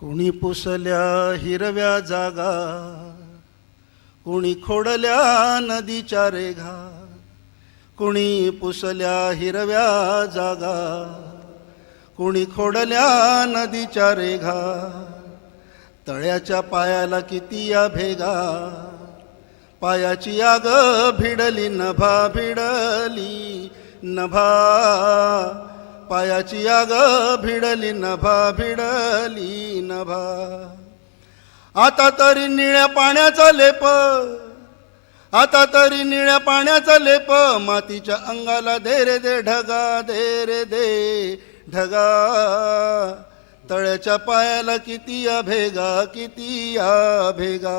कुणी पुसल्या हिरव्या जागा, कुणी खोडल्या नदीच्या रेघा. कुणी पुसल्या हिरव्या जागा, कुणी खोडल्या नदीच्या रेघा. तळ्याच्या पायाला किती या भेगा, पायाची आग भिडली नभा, भिडली नभा. पायाची आग भिडली नभा, भिडली नभा. आता तरी निळ्या पाण्याचा लेप, आता तरी निळ्या पाण्याचा लेप. मातीच्या अंगाला दे रे दे ढगा, दे रे दे ढगा. तळ्याच्या पायाला किती या भेगा, किती या भेगा.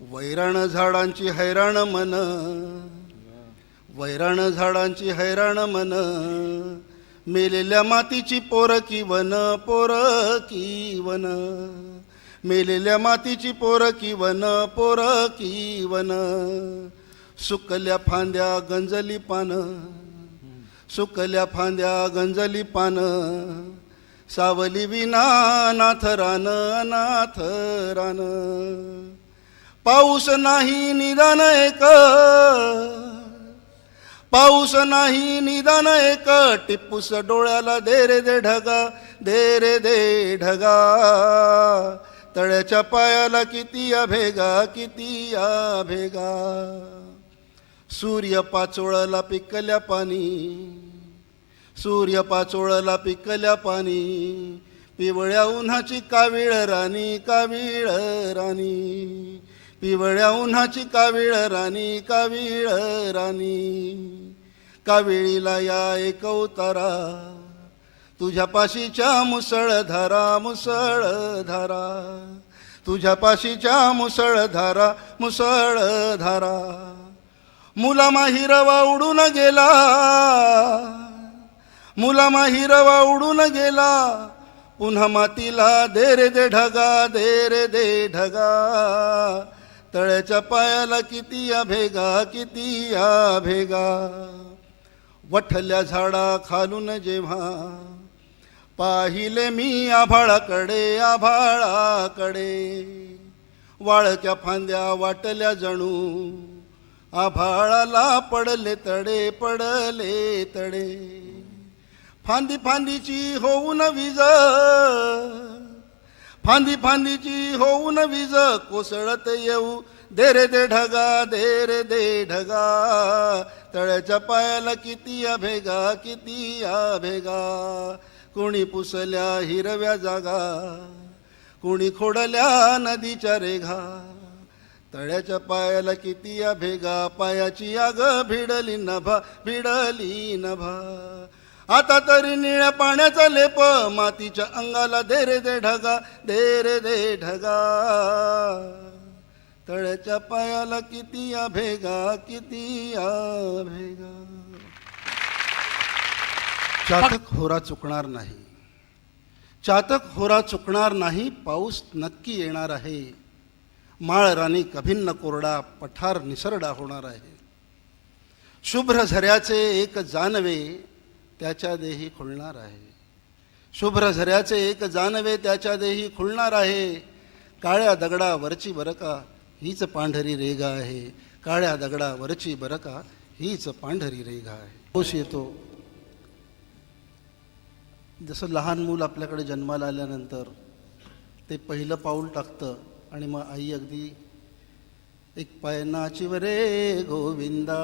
वैराण झाडांची हैराण मन, वैराण झाडांची हैराण मन. मेलेल्या मातीची पोरकी वन, पोरकी वन. मेलेल्या मातीची पोरकी वन, पोरकी वन. सुकल्या फांद्या गंजली पान, सुकल्या फांद्या गंजली पान. सावली विना अनाथ रान, अनाथ रान. पाऊस नाही निदान एक, पाऊस नाही निदान एक. टिप्पूस डोळ्याला दे रे दे ढगा, दे रे दे ढगा. तळ्याच्या पायाला किती या भेगा, किती या भेगा. सूर्य पाचोळला पिकल्या पाणी, सूर्य पाचोळला पिकल्या पाणी. पिवळ्या उन्हाची कावीळ राणी, कावीळ राणी. पिवळ्या उन्हाची कावीळ राणी, कावीळ राणी. कावेळीला या एक उतारा, तुझ्या पाशीच्या मुसळधारा, मुसळधारा. तुझ्या पाशीच्या मुसळधारा, मुसळधारा. मुला माहिरवा उडून गेला, मुला माहिरवा उडून गेला. पुन्हा मातीला दे रे दे ढगा, दे रे दे ढगा. तळ्याच्या पायाला किती या भेगा, किती या भेगा. वठल्या झाडा खालून जेव्हा पाहिले मी आभाळाकडे, आभाळाकडे. वाळक्या फांद्या वाटल्या जणू, आभाळाला पडले तडे, पडले तडे. फांदी फांदीची होऊन वीज, फांदी फांदीची होऊन वीज. कोसळत येऊ दे रे दे ढगा, दे रे दे ढगा. तळ्याच्या पायाला किती या भेगा, किती या भेगा. कोणी पुसल्या हिरव्या जागा, कोणी खोडल्या नदीच्या रेघा. तळ्याच्या पायाला किती या भेगा, पायाची आग भिडली नभा, भिडली नभा. आता तरी निळ्या पाण्याचा लेप, मातीच्या अंगाला दे रे दे ढगा, दे रे दे ढगा. तळ्याच्या पायाला किती या भेगा, किती या भेगा. चातक होरा चुकणार नाही, चातक होरा चुकणार नाही. पाऊस नक्की येणार आहे. माळ राणी कभिन्न कोरडा, पठार निसरडा होणार आहे. शुभ्र झऱ्याचे एक जानवे, त्याच्या देही खुलणार आहे. शुभ्र झऱ्याचे एक जानवे, त्याच्या देही खुलणार आहे. काळ्या दगडावरची बरका हीच पांढरी रेघा आहे. काळ्या दगडावरची बरका हीच पांढरी रेघा आहे. पाऊस येतो. जसं लहान मूल आपल्याकडे जन्माला आल्यानंतर ते पहिलं पाऊल टाकतं आणि मग आई अगदी एक पाय नाचिवरे गोविंदा,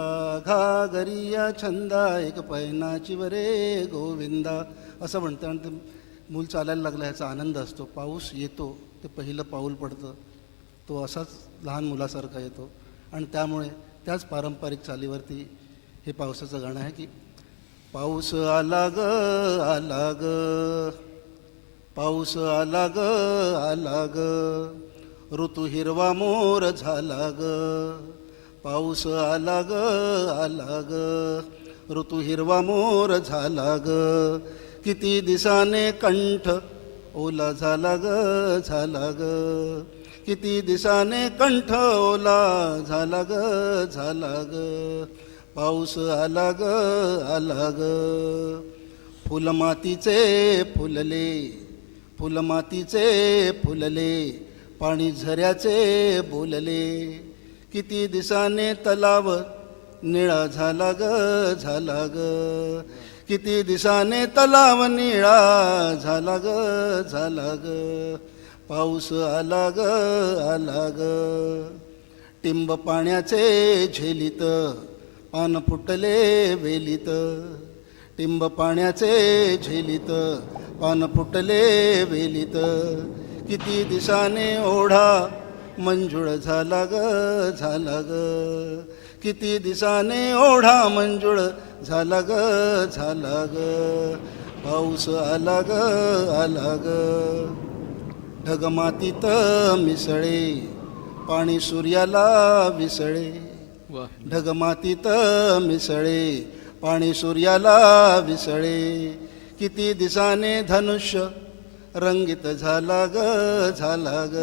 घागरिया छंदा. एक पाय नाचिवरे गोविंदा असं म्हणतं आणि ते मूल चालायला लागलं ह्याचा आनंद असतो. पाऊस येतो, ते पहिलं पाऊल पडतं, तो असाच लहान मुलासारखा येतो. आणि त्यामुळे त्याच पारंपरिक चालीवरती हे पावसाचं गाणं आहे की पाऊस आला ग, आला ग, पाऊस आला ग, आला ग. ऋतू हिरवा मोर झाला ग, पाऊस आला ग, आला ग. ऋतू हिरवा मोर झाला ग. किती दिसाने कंठ ओला झाला ग, झाला ग. किती दिसाने कंठ ओला झाला ग, झाला ग. पाऊस आला ग, आला ग. फुलमातीचे फुलले, फुलमातीचे फुलले, पाणी झऱ्याचे बोलले. किती दिसाने तलाव निळा झाला ग, झाला ग. किती दिसाने तलाव निळा झाला ग, झाला ग. पाऊस आला ग, आला ग. टिंब पाण्याचे झेलीत, पान फुटले वेलीत. टिंब पाण्याचे झेलीत, पान फुटले वेलीत. किती दिसाने ओढा मंजुळ झाला ग, झाला ग. किती दिसाने ओढा मंजुळ झाला ग, झाला ग. पाऊस आला ग, आला ग. ढग मातीत मिसळे, पाणी सूर्याला विसळे. ढग मातीत मिसळे, पाणी सूर्याला विसळे. किती दिसाने धनुष्य रंगीत झाला ग, झाला ग.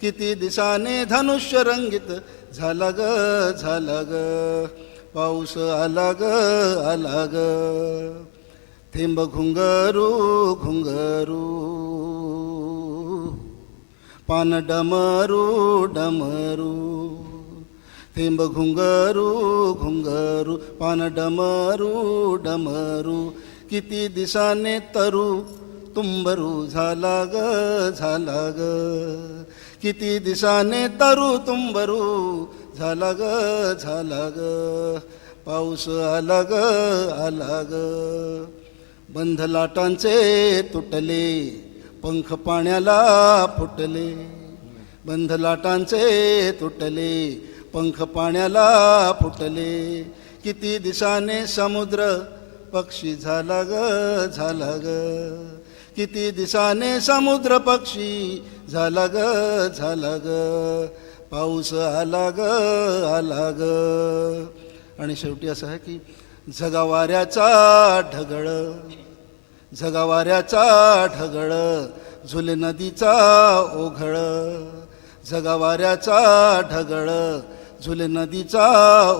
किती दिसाने धनुष्य रंगीत झाला ग, झाला ग. पाऊस आला ग, आला ग. थेंब घुंगरू घुंगरू, पान डमरू डमरू. थेंब घुंगरू घुंगरू, पान डमरू डमरू. किती दिसाने तरू तुंबरू झाला ग, झाला ग. किती दिसाने तरू तुंबरू झाला ग, झाला ग. पाऊस आला ग, आला ग. बंध लाटांचे तुटले, पंख पाण्याला फुटले. बंध लाटांचे तुटले, पंख पाण्याला फुटले. किती दिसाने समुद्र पक्षी झाला ग, झाला ग. किती दिसाने समुद्र पक्षी झाला ग, झाला ग. पाऊस आला ग, आला ग. आणि शेवटी असं आहे की झगावाऱ्याचा ढगळ, झगावाऱ्याचा ढगळ, झुले नदीचा ओघळ. झगावाऱ्याचा ढगळ, झुले नदीचा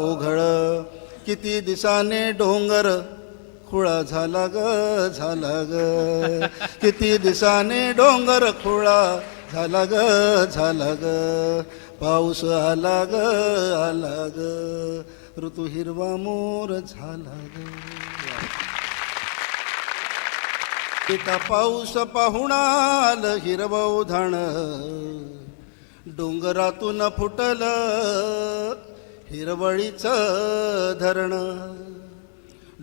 ओघळ. किती दिसाने डोंगर खुळा झाला ग, झाला ग. किती दिसाने डोंगर खुळा झाला ग, झाला ग. पाऊस आला ग, आला ग. ऋतू हिरवा मोर झाला ग. येता पाऊस पाहुणाल हिरवं उधाण, डोंगरातून फुटलं हिरवळीचं धरण.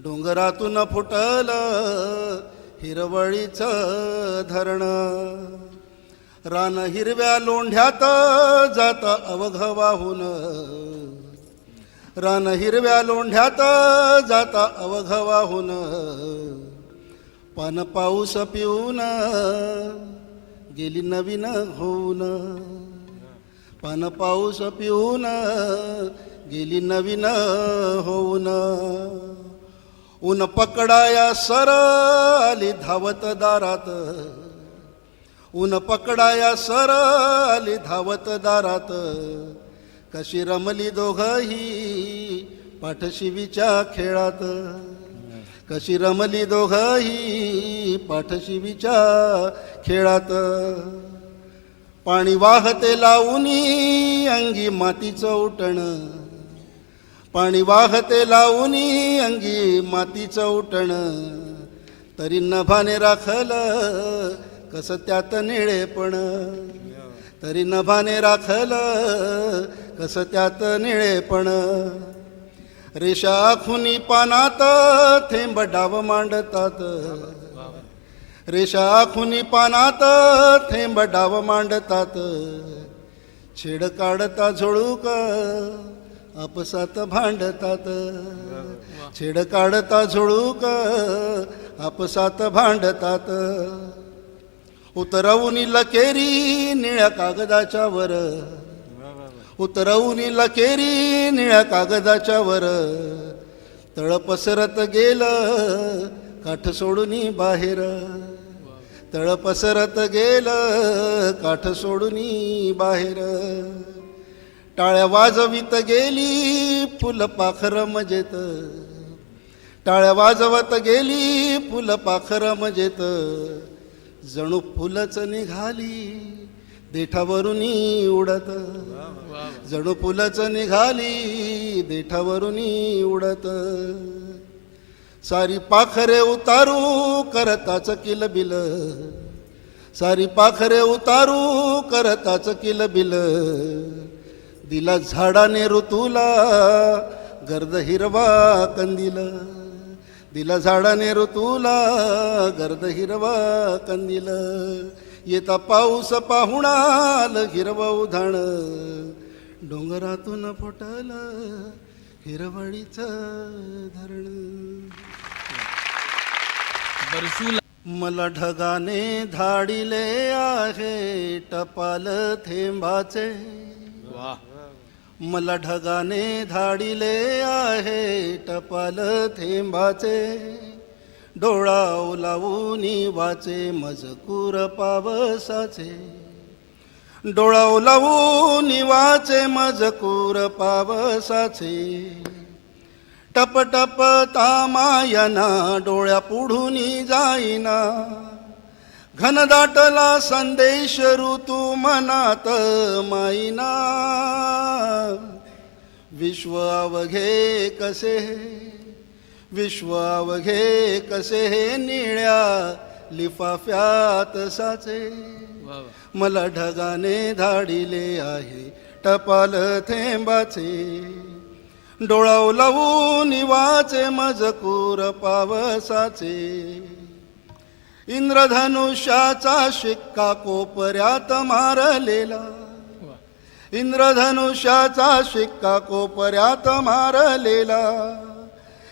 डोंगरातून फुटलं हिरवळीचं धरण. रान हिरव्या लोंढ्यात जात अवघ वाहून. रान हिरव्या लोंढ्यात जात अवघ वाहून. पान पाऊस पिऊन गेली नवीन होऊन. पान पाऊस पिऊन गेली नवीन होऊन. ऊन पकडाया सर आली धावत दारात. ऊन पकडाया सर आली धावत दारात. कशी रमली दोघही पाठशिवीच्या खेळात. कशी रमली दोघही पाठशिवीच्या खेळात. पाणी वाहते लावूनी अंगी मातीचं उटण. पाणी वाहते लावूनी अंगी मातीचं उटण. तरी नभाने राखलं कसं त्यात निळेपण. तरी नभाने राखलं कसं त्यात निळेपण. रेषा आखुनी पानात थेंब डाव मांडतात. रेषा आखुनी पानात थेंब डाव मांडतात. छेड काढता झुळूक आपसात भांडतात. छेड काढता झुळूक आपसात भांडतात. उतरवून लकेरी निळ्या कागदाच्या वर. उतरवून लकेरी निळ्या कागदाच्या वर. तळ पसरत गेलं काठ सोडून बाहेर. तळ पसरत गेलं काठ सोडून बाहेर. टाळ्या वाजवीत गेली फुलपाखर मजेत. टाळ्या वाजवत गेली फुलपाखर मजेत. जणू फुलच निघाली देठावरून उडत, जणू फुलच निघाली देठावरून उडत. सारी पाखरे उतारू करताच किलबिल, सारी पाखरे उतारू करताच किलबिल. दिला झाडाने ऋतूला गर्द हिरवा कंदील, दिला झाडाने ऋतूला गर्द हिरवा कंदील. येता पाऊस पाहुणाल हिरवं उधाण, डोंगरातून फुटलं हिरवळीचं धरण. मला ढगाने धाडिले आहे टपाल थेंबाचे, मला ढगाने धाडिले आहे टपाल थेंबाचे. डोळा ओलावून वाचे मजकूर पावसाचे, डोळा ओलावून वाचे मजकूर पावसाचे. टप टप तामायना डोळ्या पुढून जाईना, घनदाटला संदेश ऋतू मनात माईना. विश्व अवघे कसे, विश्व अवघे कसे हे निळ्या लिफाफ्यात साचे. मला ढगाने धाडिले आहे टपाल थेंबाचे, डोळा ओलावून वाचे मजकूर पावसाचे. इंद्रधनुष्याचा शिक्का कोपऱ्यात मारलेला, इंद्रधनुष्याचा शिक्का कोपऱ्यात मारलेला.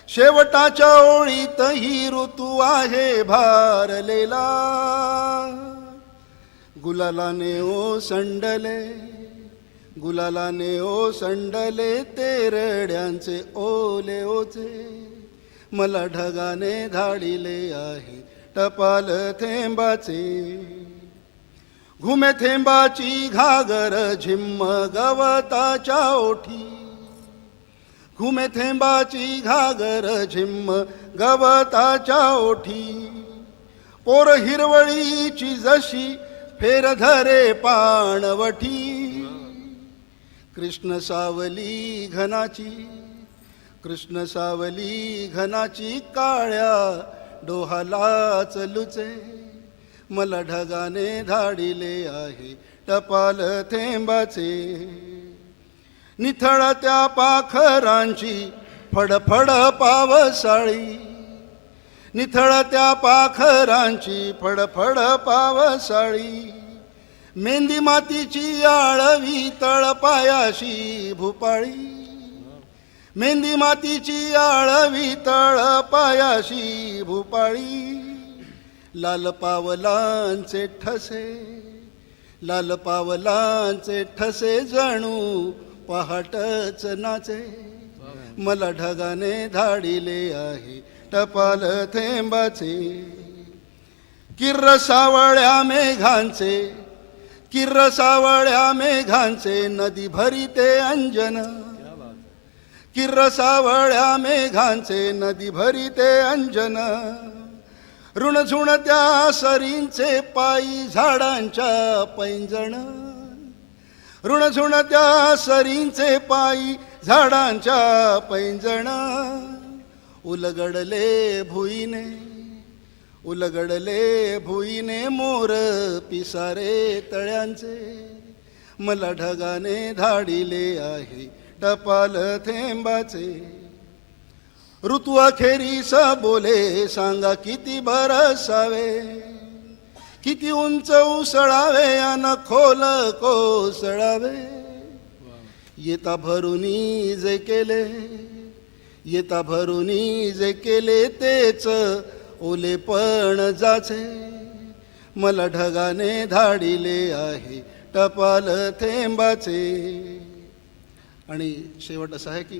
शेवटाच्या ओळीत ही ऋतू आहे भारलेला. गुलालाने ओसंडले, गुलालाने ओसंडले तेरड्यांचे ओले ओचे. मला ढगाने धाडिले आहे टपाल थेंबाचे. घुमे थेंबाची घागर झिम्म गवताच्या ओठी, घुमे थेंबाची घागर झिम्म गवताच्या ओठी. पोर हिरवळीची जशी फेर धरे पाणवठी. कृष्ण सावली घनाची, कृष्ण सावली घनाची काळ्या डोहालाच लुचे. मला ढगाने धाडिले आहे टपाल थेंबाचे. निथळत्या पाखरांची फडफड पावसाळी, निथळत्या पाखरांची फडफड पावसाळी. मेंदी मातीची आळवी तळपायाशी भूपाळी, मेंदी मातीची आळवी तळपायाशी भूपाळी. लाल पावलांचे ठसे, लाल पावलांचे ठसे जणू पहाटच नाचे. मला ढगाने धाडिले आहे टपाल थेंबाचे. किर्र सावळ्या मेघांचे, किर्र सावळ्या मेघांचे नदी भरिते अंजन. किर्र सावळ्या मेघांचे नदी भरिते अंजन. ऋणझुणत्या सरींचे पायी झाडांच्या पैंजण, ऋणझुणत्या सरींचे पायी झाडांच्या पैंजण. उलगडले भुईने, उलगडले भुईने मोर पिसारे तळ्यांचे. मला ढगाने धाडिले आहे टपाल थेंबाचे. ऋतू अखेरीस बोले सांगा किती बरसावे, किती उंच उसळावे अन खोल कोसळावे. येता भरुनी जे केले, येता भरुनी जे केले तेच ओलेपण जाचे. मला ढगाने धाडिले आहे टपाल थेंबाचे. आणि शेवट असा आहे की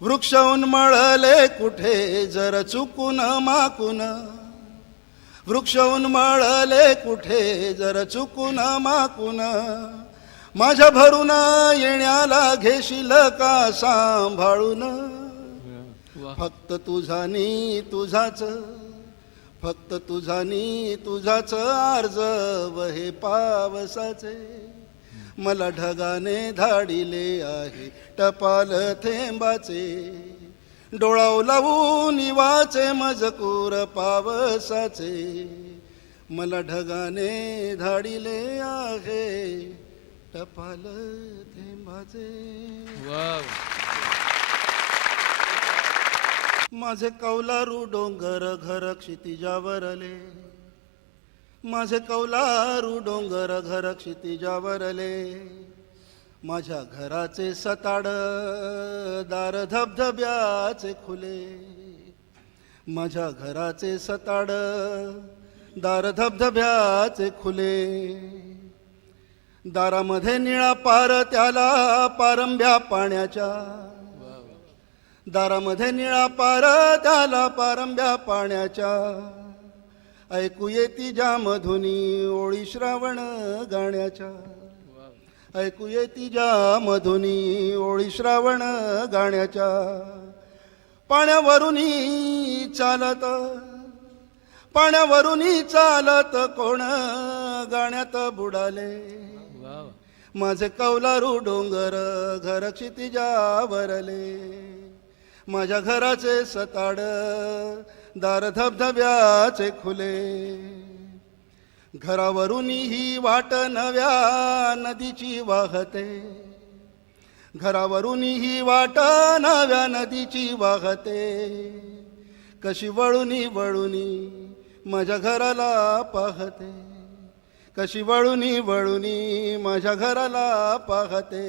वृक्ष उन्मळले कुठे जर चुकून माकून, वृक्ष उन्मळले कुठे जर चुकून माकून. माझ्या भरून येण्याला घेशील का सांभाळून. फक्त तुझानी तुझाच, फक्त तुझानी तुझाच आर्ज वहे पावसाचे, मला ढगाने धाडिले आहे टपाल थेंबाचे, डोळाव लावून वाचे मजकूर पावसाचे, मला ढगाने धाडिले आहे टपाल थेंबाचे. माझे कौलारू डोंगर घर क्षितिजावरले, माझे कौलारू डोंगर घर क्षितिजावरले, माझ्या घराचे सताड दार धबधब्याचे खुले, माझ्या घराचे सताड दार धबधब्याचे खुले, दारामध्ये निळा पार त्याला पारंब्या पाण्याच्या, दारामध्ये निळा पार त्याला पारंब्या पाण्याच्या, ऐकू येती जामधुनी ओळी श्रावण गाण्याच्या, ऐकू येती जामधुनी ओळी श्रावण गाण्याच्या, पाण्यावरूनी चालत, पाण्यावरूनी चालत कोण गाण्यात बुडाले, माझे कौलारू डोंगर घर क्षितिजावरले, माझ्या घराचे सताड दार धबधब्याचे खुले, घरावरून ही वाट नव्या नदीची वाहते, घरावरून ही वाट नव्या नदीची वाहते, कशी वळुनी वळुनी माझ्या घराला पाहते, कशी वळुनी वळुनी माझ्या घराला पाहते,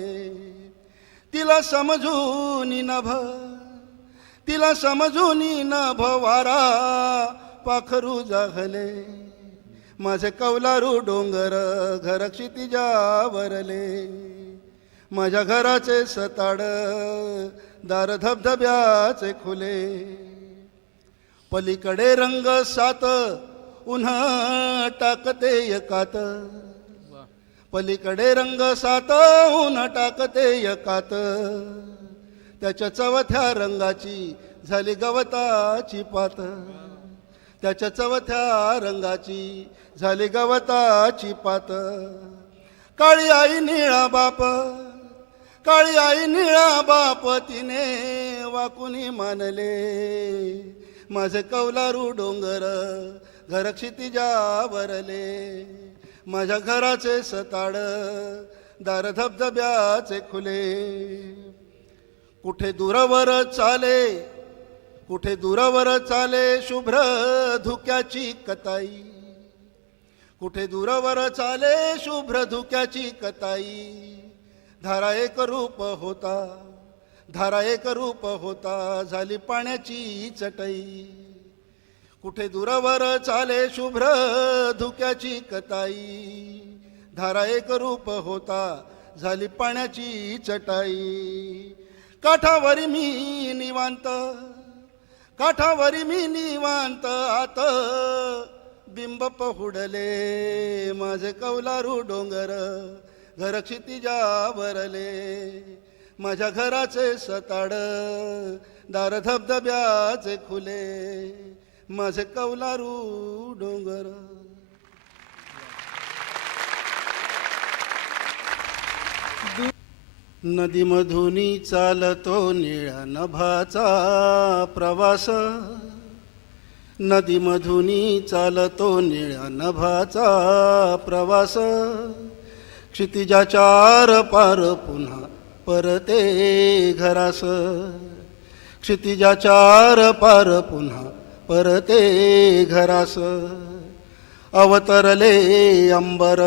तिला समजून नभ, तिला समजून नभ वारा पाखरू जाहले, माझे कौलारू डोंगर घर क्षितिजावरले, माझ्या घराचे सताड दार धबधब्याचे खुले, पलीकडे रंग सात उन्हा टाकते एकात, पलीकडे रंग सात उन्हा टाकते एकात, त्याच्या चवथ्या रंगाची झाली गवताची पात, त्याच्या चवथ्या रंगाची झाली गवताची पात, काळी आई निळा बाप, काळी आई निळा बाप तिने वाकुनी मानले, माझे कौलारू डोंगर घर क्षितिजावरले, माझ्या घराचे सताड दार धबधब्याचे खुले, कुठे दूरवर चाले, कुठे दूरवर चाले शुभ्र धुक्याची कताई, कुठे दूरवर चाले शुभ्र धुक्याची कताई, धारा एक रूप होता, धारा एक रूप होता झाली पाण्याची चटई, कुठे दूरवर चाले शुभ्र धुक्याची कताई, धारा एक रूप होता झाली पाण्याची चटाई, काठावरी मी निवांत, काठावरी मी निवांत आत बिंब पहुडले, माझे कौलारू डोंगर घर क्षितिजावरले, माझ्या घराचे सताड दार धबधब्याचे खुले, माझे कौलारू डोंगर. नदीमधुनी चालतो निळ्या नभाचा प्रवास, नदीमधुनी चालतो निळ्या नभाचा प्रवास, क्षितिजाच्या आर पार पुन्हा परते घरास, क्षितिजाच्या आर पार पुन्हा परते घरास, अवतरले अंबर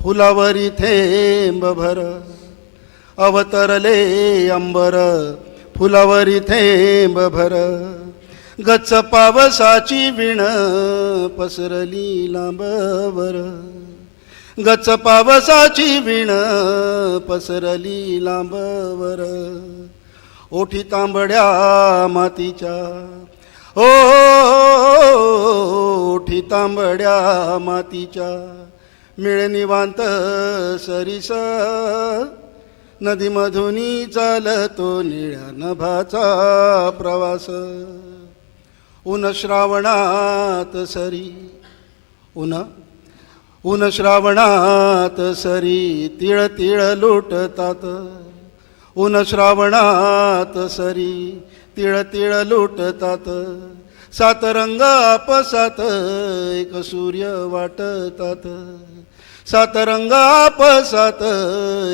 फुलावरी थेंब भर, अवतरले अंबर फुलावरी थेंब भर, गच्च पावसाची विण पसरली लांबवर, गच्च पावसाची विण पसरली लांबवर, ओठी तांबड्या मातीच्या, ओठी तांबड्या मातीच्या, मिळे निवांत सरीस, नदीमधुनी चालतो निळ्या नभाचा प्रवास, ऊन श्रावणात सरी ऊन श्रावणात सरी तिळ तिळ लुटतात. ऊन श्रावणात सरी तिळ तिळ लुटतात. सात रंग आपसात एक सूर्य वाटतात. सात रंग आपसात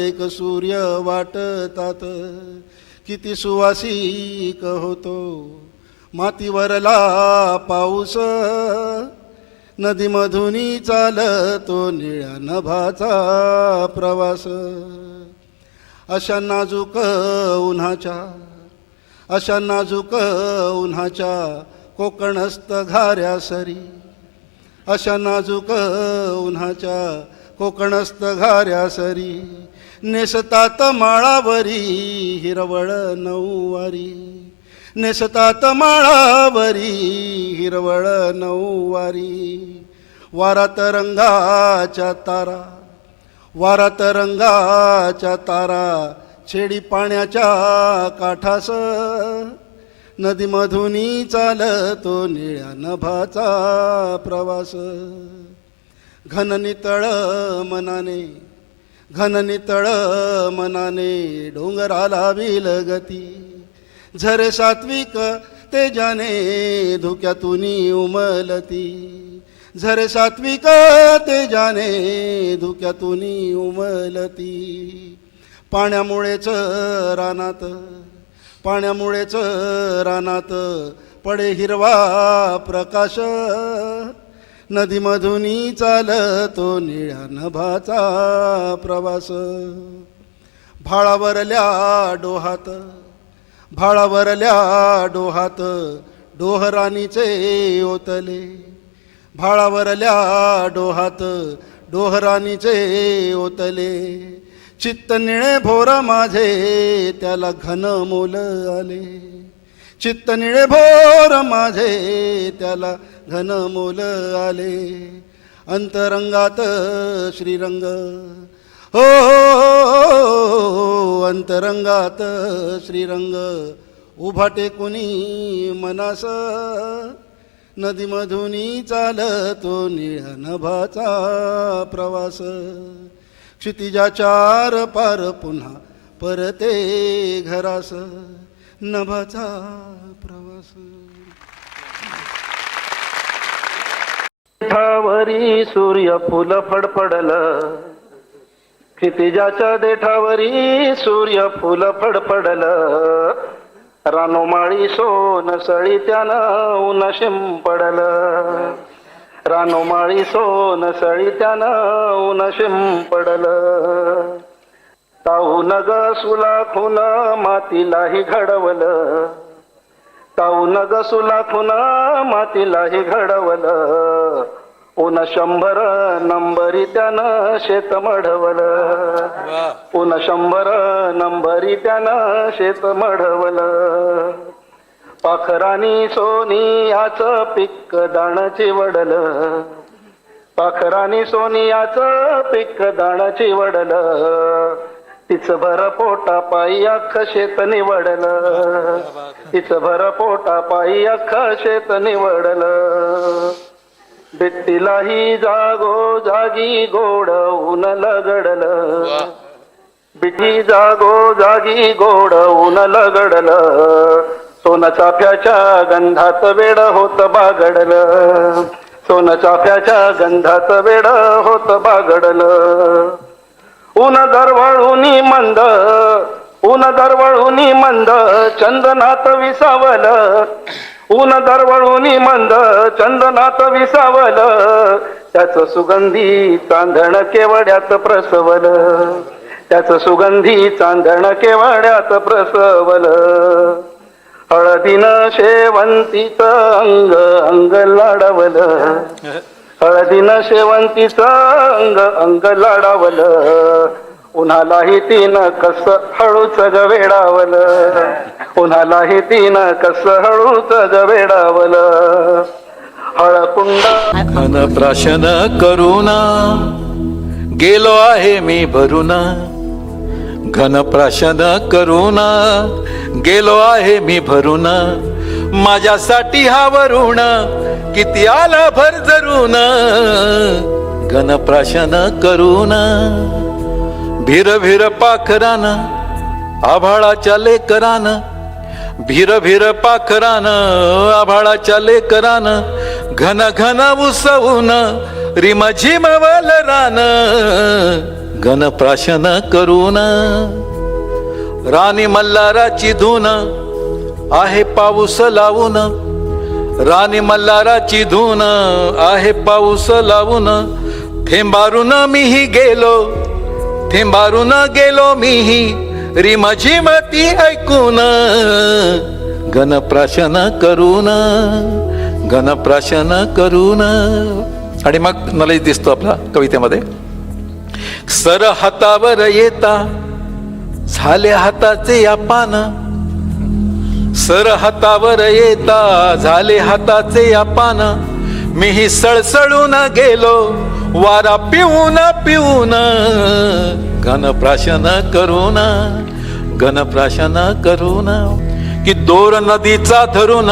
एक सूर्य वाटतात. किती सुवासिक होतो मातीवरला पाऊस. नदीमधुनी चालतो निळ्या नभाचा प्रवास. अशा नाजूक उन्हाच्या कोकणस्थ घाऱ्या सरी. अशा नाजूक उन्हाच्या कोकणस्थ घाऱ्या सरी. नेसतात माळावरी हिरवळ नऊवारी. नेसतात माळावरी हिरवळ नऊवारी. वारात रंगाच्या तारा छेडी पाण्याच्या काठास. नदीमधुनी चालतो निळ्या नभाचा प्रवास. घन नितळ मनाने डोंगराला विलगती. झरे सात्विक तेजाने धुक्यातूनी उमलती. झरे सात्विक तेजाने धुक्यातूनी उमलती. पाण्यामुळेच रानात पडे हिरवा प्रकाश. नदीमधुनी चालतो निळ्या नभाचा प्रवास. भाळावरल्या डोहात डोहरानीचे ओतले. भाळावरल्या डोहात डोहरानीचे ओतले. चित्त निळे भोर माझे त्याला घन मोल आले. चित्त निळे भोर माझे त्याला घन मोल आले. अंतरंगात श्रीरंग हो अंतरंगात श्रीरंग उभा टेकुनी मनास. नदीमधुनी चालतो निळ्या नभाचा प्रवास. क्षितिजाच्या पार पुन्हा परते घरास. नभाचा प्रवास. देठावरी सूर्य फुल फडफडलं. क्षितिजाच्या देठावरी सूर्य फुल फडफडलं. रानोमाळी सोन सळी त्यानं ऊन शिंपडलं. रानोमाळी सोन सळी त्यानं ऊन शिंपडलं. ताऊन ग सुलाखून मातीलाही घडवलं. ताऊन ग सुलाखून मातीलाही घडवलं. ऊन 100 नंबरी त्यानं शेत मढवलं. ऊन 100 नंबरी त्यानं शेत मढवलं. पाखरानी सोनियाचं पिक दाण चिवडलं. पाखरानी सोनियाचं पिक दाण चिवडलं. तिचं भर पोटा पायी अख्खं शेत निवडलं. तिचं भर पोटा पायी अख्खं शेत निवडलं. बिट्टीलाही जागोजागी गोड ऊन लगडलं. बिट्टी जागोजागी गोड ऊन लगडलं. सोन चाफ्याच्या गंधात वेड होत बागडलं. सोन चाफ्याच्या गंधात वेड होत बागडलं. ऊन दरवळूनी मंद चंदनात विसावलं. ऊन दरवळूनी मंद चंदनात विसावलं. त्याचं सुगंधी चांदण केवड्यात प्रसवलं. त्याचं सुगंधी चांदण केवड्यात प्रसवलं. हळदीनं शेवंतीचं अंग अंग लाडवलं. हळदीनं शेवंतीचं अंग अंग लाडावलं. उन्हालाही तिनं कस हळूच वेडावलं. उन्हालाही तिनं कस हळूच वेडावलं. हळकुंड घन प्राशन करुणा गेलो आहे मी भरुना. घन प्राशन करुणा गेलो आहे मी भरुना. माझ्यासाठी हा वरुण किती आला भर जरून घनप्राशन करून भीर भीर पाखरान आभाळाच्या लेकरान भीर भीर पाखरान आभाळाच्या लेकरान घन घन उसवून रिमझिम वलरान घनप्राशन करून राणी मल्हाराची धून आहे पाऊस लावून राणी मल्हाराची धून आहे पाऊस लावून थेंबारून मीही गेलो थेंबारून गेलो मीही रिमझिम ती ऐकून घनप्राशन करून घनप्राशन करून. आणि मग मला दिसतो आपला कवितेमध्ये सर हातावर येता झाले हाताचे अपान सर हातावर येता झाले हाताचे अपान मीही सळसळून गेलो वारा पिऊन पिऊन घनप्राशन करून घनप्राशन करून. की दोर नदीचा धरून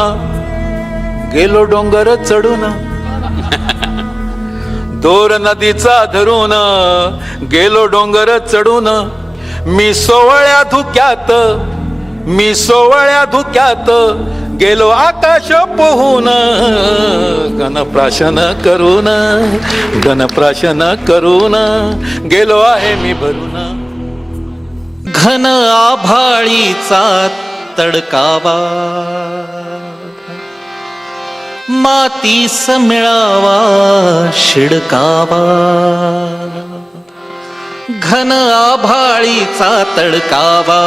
गेलो डोंगर चढून दोर नदीचा धरून गेलो डोंगर चढून मी सोवळ्या धुक्यात मी सोवळ्या धुक्यात गेलो आकाश पोहून घनप्राशन करून घनप्राशन करून गेलो आहे मी भरून. घन आभाळीचा तडकावा मातीस मिळावा शिडकावा घन आभाळीचा तडकावा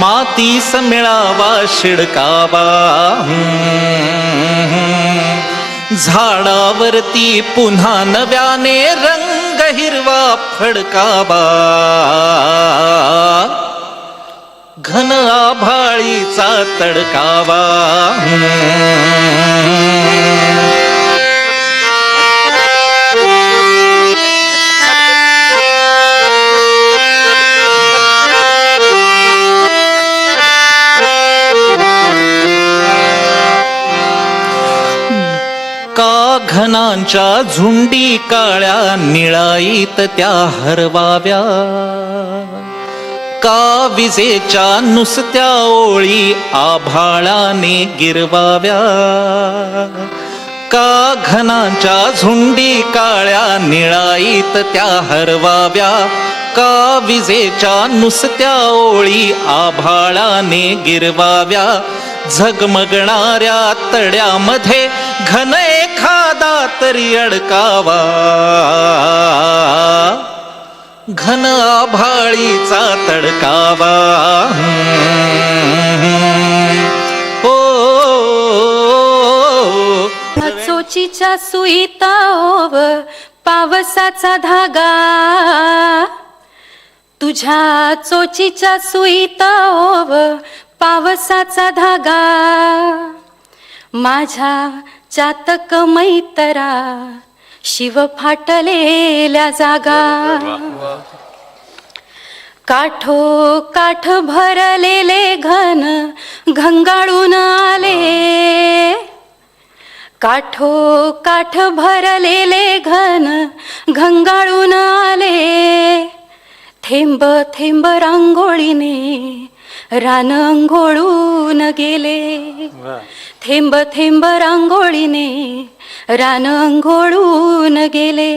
मातीस मिळावा शिडकावा झाडावरती पुन्हा नव्याने रंग हिरवा फडकावा घन आभाळीचा तडकावा. का घनांच्या झुंडी काळ्या निळाईत त्या हरवाव्या का विजेच्या नुसत्या ओळी आभाळाने गिरवाव्या का घनांच्या झुंडी काळ्या निळाईत त्या हरवाव्या का विजेच्या नुसत्या ओळी आभाळाने गिरवाव्या झगमगणाऱ्या तड्यामध्ये घन एखादा तरी अडकावा घन आभाळीचा तडकावा. ओ चोचीच्या सुईता ओव पावसाचा धागा तुझ्या चोचीच्या सुईता ओव पावसाचा धागा माझ्या चातक मैतरा शिव फाटलेल्या जागा काठो काठ भरलेले घन घंगाळून आले काठो काठ भरलेले घन घंगाळून आले थेंब थेंब रांगोळीने रान अंघोळून गेले थेंब थेंब रांगोळीने रान अंघोळून गेले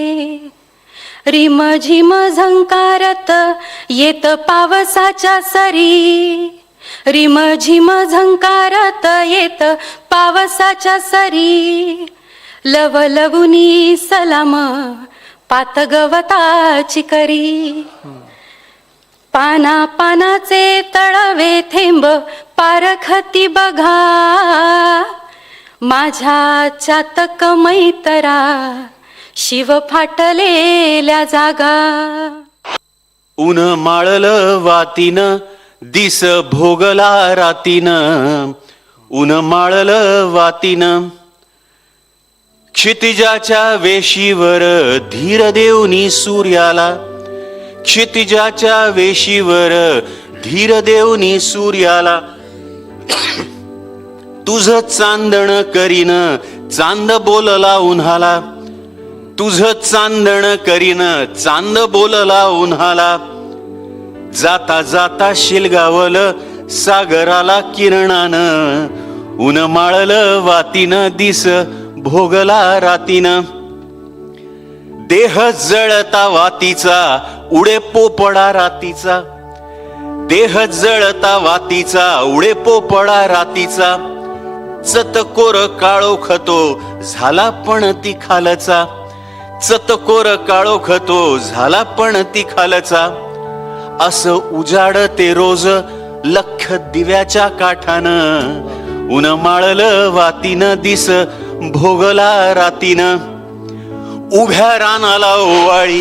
रिम झिम झंकारत येत पावसाच्या सरी रिम झिम झंकारत येत पावसाच्या सरी लवलवुनी सलाम पात गवताची करी पाना पानाचे तळवे थेंब पारखती बघा माझ्या चातक मैतरा शिव फाटलेल्या जागा ऊन माळलं वातीन दिस भोगला रातीन ऊन माळलं वातीन क्षितिजाच्या वेशीवर धीर देऊनी सूर्याला क्षितिजाच्या वेशीवर धीर देऊनी सूर्याला तुझ चांदण करीन चांद बोलला उन्हाला, तुझ चांदण करीन चांद बोलला उन्हाला, जाता जाता शिलगावल सागराला किरणानं, ऊन माळलं वातीनं दिस भोगला रातीनं. देह जळता वातीचा उडे पोपडा रातीचा, देह जळता वातीचा उडे पोपडा रातीचा, चतकोर काळोख तो झाला पण ती खालचा, चतकोर काळोख तो झाला पण ती खालचा. असं उजाडते रोज लख दिव्याच्या काठानं, ऊन माळलं वातीनं दिस भोगला रातीनं. उभ्या रानाला ओवाळी